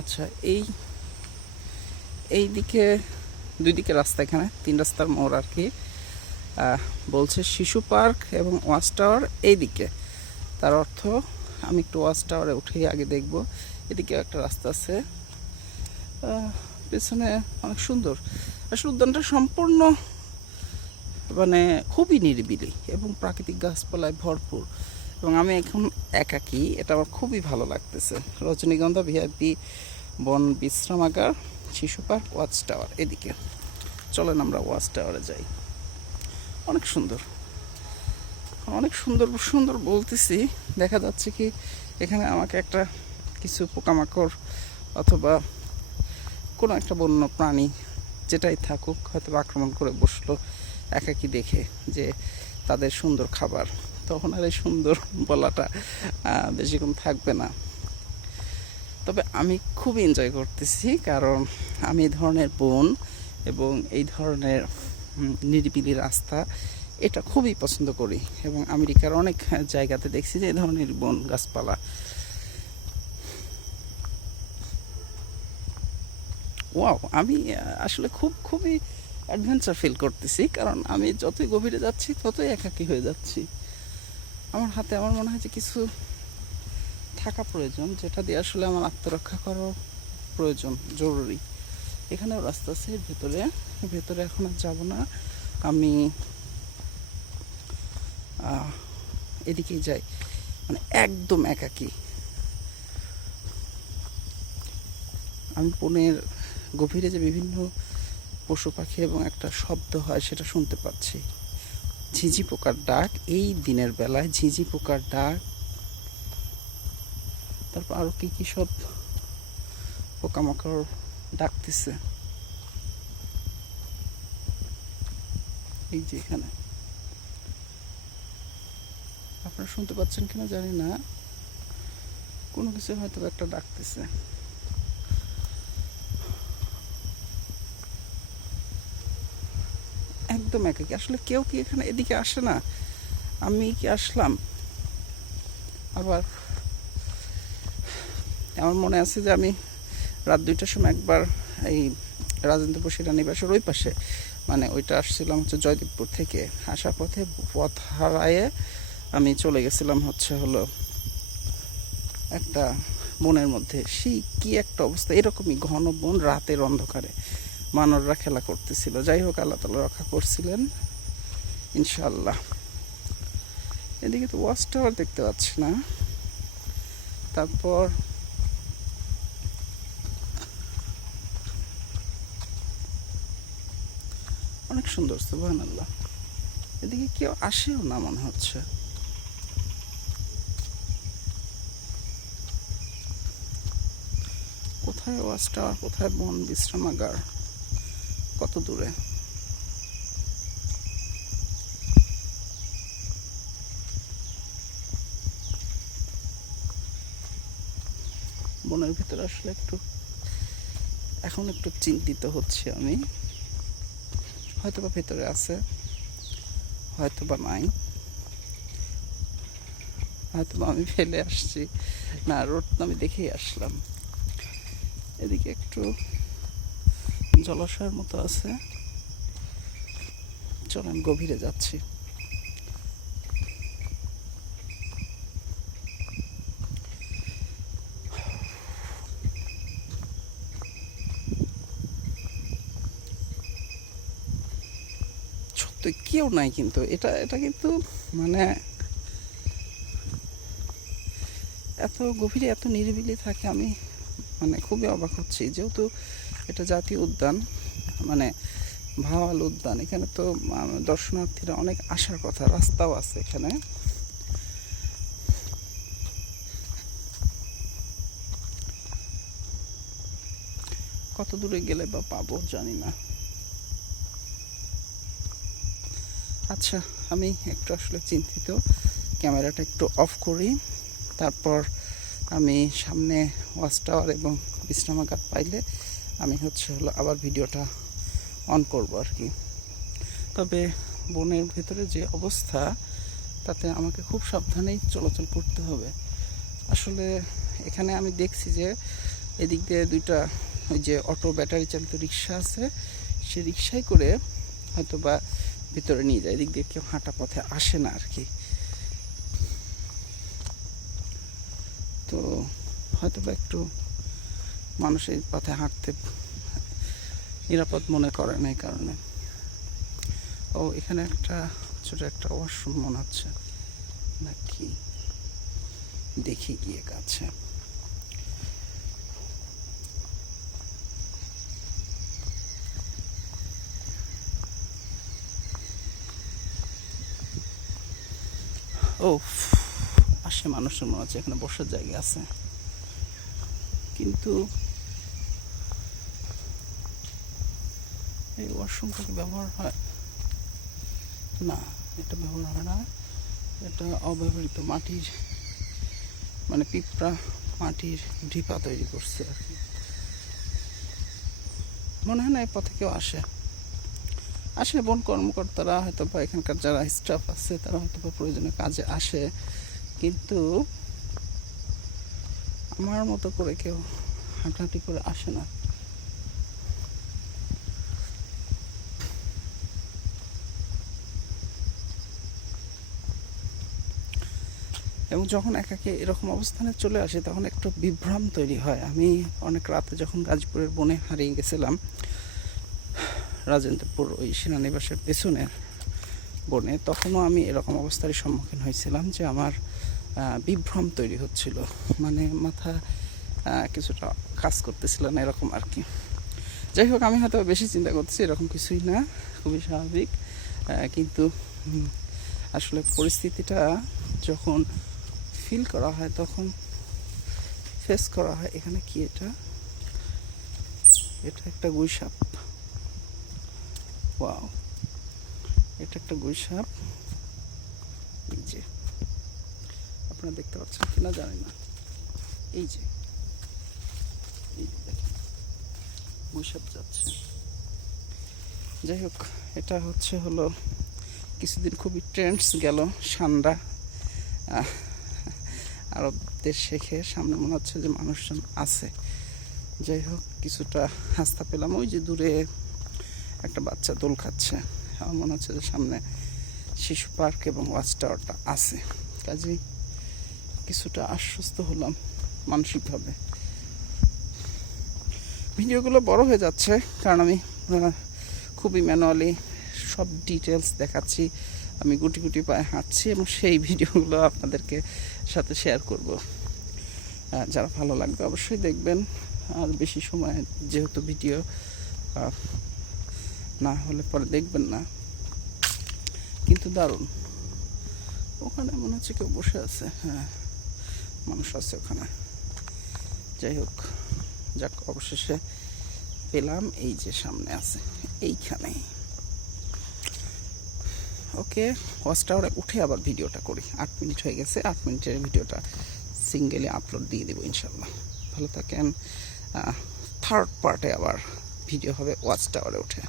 আচ্ছা এই এই দিকে, দুই দিকে রাস্তা এখানে, তিন রাস্তার মোড় আর কি। বলছে শিশু পার্ক এবং ওয়াচ টাওয়ার এই দিকে তার অর্থ আমি একটু ওয়াচ টাওয়ারে উঠেই আগে দেখব। এদিকে একটা রাস্তা আছে। পেছনে অনেক সুন্দর। আসলে উদ্যানটা সম্পূর্ণ মানে খুবই নিরিবিলি এবং প্রাকৃতিক গাছপালায় ভরপুর। এবং আমি এখন একাকী এটা আমার খুবই ভালো লাগতেছে। রজনীগন্ধা ভিআইপি বন বিশ্রামাগার, শিশু পার্ক, ওয়াচ টাওয়ার। এদিকে। চলেন আমরা ওয়াচ টাওয়ারে যাই। অনেক সুন্দর। অনেক সুন্দর সুন্দর বলতেছি। দেখা যাচ্ছে কি, এখানে আমাকে একটা কিছু পোকামাকড় অথবা কোনো একটা বন্য প্রাণী যেটাই থাকুক, হয়তো আক্রমণ করে বসল একাকি দেখে যে তাদের সুন্দর খাবার। তখন আর এই সুন্দর বলাটা বেশিক্ষণ থাকবে না। তবে আমি খুব এনজয় করতেছি, কারণ আমি এই ধরনের বন এবং এই ধরনের নিরিবিলি রাস্তা এটা খুবই পছন্দ করি এবং আমেরিকার অনেক জায়গাতে দেখছি যে এই ধরনের বন গাছপালা। ওয়াও আমি আসলে খুব, খুবই অ্যাডভেঞ্চার ফিল করতেছি, কারণ আমি যতই গভীরে যাচ্ছি ততই একাকী হয়ে যাচ্ছি। আমার হাতে আমার মনে হয় যে কিছু থাকা প্রয়োজন, যেটা দিয়ে আসলে আমার আত্মরক্ষা করার প্রয়োজন, জরুরি। এখানেও রাস্তা আছে ভেতরে। ভেতরে এখন আর যাব না। আমি এদিকেই যাই। মানে একদম একাকী। আমি বনের গভীরে যে বিভিন্ন পশু পাখি এবং একটা শব্দ হয়, সেটা শুনতে পাচ্ছি। ঝিঝি পোকার ডাক, এই দিনের বেলায় ঝিঝি পোকার ডাক। তারপর আরও কি কি সব পোকামাকড় ডাকতেছে। এই যে এখানে। আপনারা শুনতে পাচ্ছেন কিনা জানি না। কোনো কিছু হয়তো একটা ডাকতেছে। একদম একাকি। আসলে কেউ কি এখানে এদিকে আসে না? আমি কি আসলাম? আবার আমার মনে আছে যে আমি রাত দুইটার সময় একবার এই রাজেন্দ্রপুর সেনানিবাসের ওই পাশে মানে ওইটা আসছিলাম হচ্ছে জয়দেবপুর থেকে। আসার পথে পথ হারায়ে আমি চলে গেছিলাম হচ্ছে হলো একটা বনের মধ্যে। সেই কি একটা অবস্থা। এরকমই ঘন বন রাতের অন্ধকারে। মানবরা খেলা করতেছিল। যাই হোক, আল্লাহ তালা রক্ষা করছিলেন। ইনশাল্লাহ এদিকে তো ওয়াচ টাওয়ার দেখতে পাচ্ছি না। তারপর অনেক সুন্দর সুবাহ আল্লাহ এদিকে কেউ আসেও না মনে হচ্ছে। কোথায় ওয়াচ টাওয়ার, কোথায় বন বিশ্রামাগার? কত দূরে? বনের ভিতরে আসলে একটু, এখন একটু চিন্তিত হচ্ছে আমি। হয়তো বা ভেতরে আছে হয়তো বা নাই। হয়তো বা আমি ফেলে আসছি। না, রোড আমি দেখেই আসলাম। এদিকে একটু জলাশয়ের মতো আছে। চল, আমি গভীরে যাচ্ছি। সত্যি কেউ নাই কিন্তু। এটা এটা কিন্তু মানে এত গভীরে, এত নিরিবিলি থাকে আমি মানে খুবই অবাক হচ্ছি। যেহেতু এটা জাতীয় উদ্যান মানে ভাওয়াল উদ্যান, এখানে তো দর্শনার্থীরা অনেক আসার কথা, রাস্তাও আছে এখানে। কত দূরে গেলে বা পাবো জানি না। আচ্ছা আমি একটু আসলে চিন্তিত। ক্যামেরাটা একটু অফ করি, তারপর আমি সামনে ওয়াচ টাওয়ার এবং বিশ্রামাগার পাইলে আমি হচ্ছে হলো আবার ভিডিওটা অন করব আর কি। তবে বনের ভেতরে যে অবস্থা, তাতে আমাকে খুব সাবধানেই চলাচল করতে হবে। আসলে এখানে আমি দেখছি যে এদিক দিয়ে দুইটা ওই যে অটো ব্যাটারি চালিত রিক্সা আছে সে রিক্সায় করে হয়তো বা ভিতরে নিয়ে যায়। এদিক দিয়ে কেউ হাঁটা পথে আসে না আর কি। তো হয়তো বা একটু মানুষ এই পথে হাঁটতে নিরাপদ মনে করে না এই কারণে। ও, এখানে একটা ছোট একটা ওয়াশরুম মনে হচ্ছে। নাকি দেখি গিয়ে কাছে। ও আসে মানুষের মনে হচ্ছে এখানে বসার জায়গা আছে। কিন্তু এই ওয়াশরুমটা কি ব্যবহার হয় না, এটা ব্যবহার হয় না। এটা অব্যবহৃত মাটির মানে পিঁপড়া মাটির ঢিপা তৈরি করছে আর কি। মনে হয় না এই পথে কেউ আসে। আসে বন কর্মকর্তারা হয়তো বা এখানকার যারা স্টাফ আছে, তারা হয়তো বা প্রয়োজনীয় কাজে আসে। কিন্তু আমার মতো করে কেউ হাঁটাহাঁটি করে আসে না। এবং যখন একাকে এরকম অবস্থানে চলে আসে, তখন একটু বিভ্রাম তৈরি হয়। আমি অনেক রাতে যখন গাজীপুরের বনে হারিয়ে গেছিলাম, রাজেন্দ্রপুর ওই সেনানিবাসের পেছনের বনে, তখনও আমি এরকম অবস্থারই সম্মুখীন হয়েছিলাম যে আমার বিভ্রম তৈরি হচ্ছিল। মানে মাথা কিছুটা কাজ করতেছিল না, এরকম আর কি। যাই হোক, আমি হয়তো বেশি চিন্তা করছি এরকম কিছুই না, খুবই স্বাভাবিক। কিন্তু আসলে পরিস্থিতিটা যখন ফিল করা হয়, তখন ফেস করা হয়, এখানে কি এটা? এটা একটা গুইসাপ ওয়াও এটা একটা গুইসাপ এই যে আপনারা দেখতে পাচ্ছেন কিনা জানি না। এই যে। এই যাচ্ছে। যাই হোক, এটা হচ্ছে হলো কিছুদিন খুবই ট্রেন্ডস গেল সান্ডা আরবদের শেখে সামনে মনে হচ্ছে যে মানুষজন আছে। যাই হোক, কিছুটা হাস্তা পেলাম। ওই যে দূরে একটা বাচ্চা দোল খাচ্ছে। আমার মনে হচ্ছে যে সামনে শিশু পার্ক এবং ওয়াচ টাওয়ারটা আছে। কাজেই কিছুটা আশ্বস্ত হলাম মানসিকভাবে। ভিডিওগুলো বড় হয়ে যাচ্ছে, কারণ আমি খুবই ম্যানুয়ালি সব ডিটেলস দেখাচ্ছি, আমি গুটি গুটি পায়ে হাঁটছি এবং সেই ভিডিওগুলো আপনাদেরকে সাথে শেয়ার করব। যারা ভালো লাগবে অবশ্যই দেখবেন, আর বেশি সময় যেহেতু ভিডিও না হলে পরে দেখবেন না। কিন্তু দারুণ। ওখানে মনে হচ্ছে কেউ বসে আছে হ্যাঁ। মানুষ আছে ওখানে। যাই হোক, যাক, অবশেষে পেলাম, এই যে সামনে আছে, এইখানে। ওকে, ওয়াচ টাওয়ারে উঠে আবার ভিডিওটা করি। আট মিনিট হয়ে গেছে, আট মিনিটের ভিডিওটা সিঙ্গেলি আপলোড দিয়ে দেবো ইনশাল্লাহ। ভালো থাকেন। থার্ড পার্টে আবার ভিডিও হবে ওয়াচ টাওয়ারে উঠে।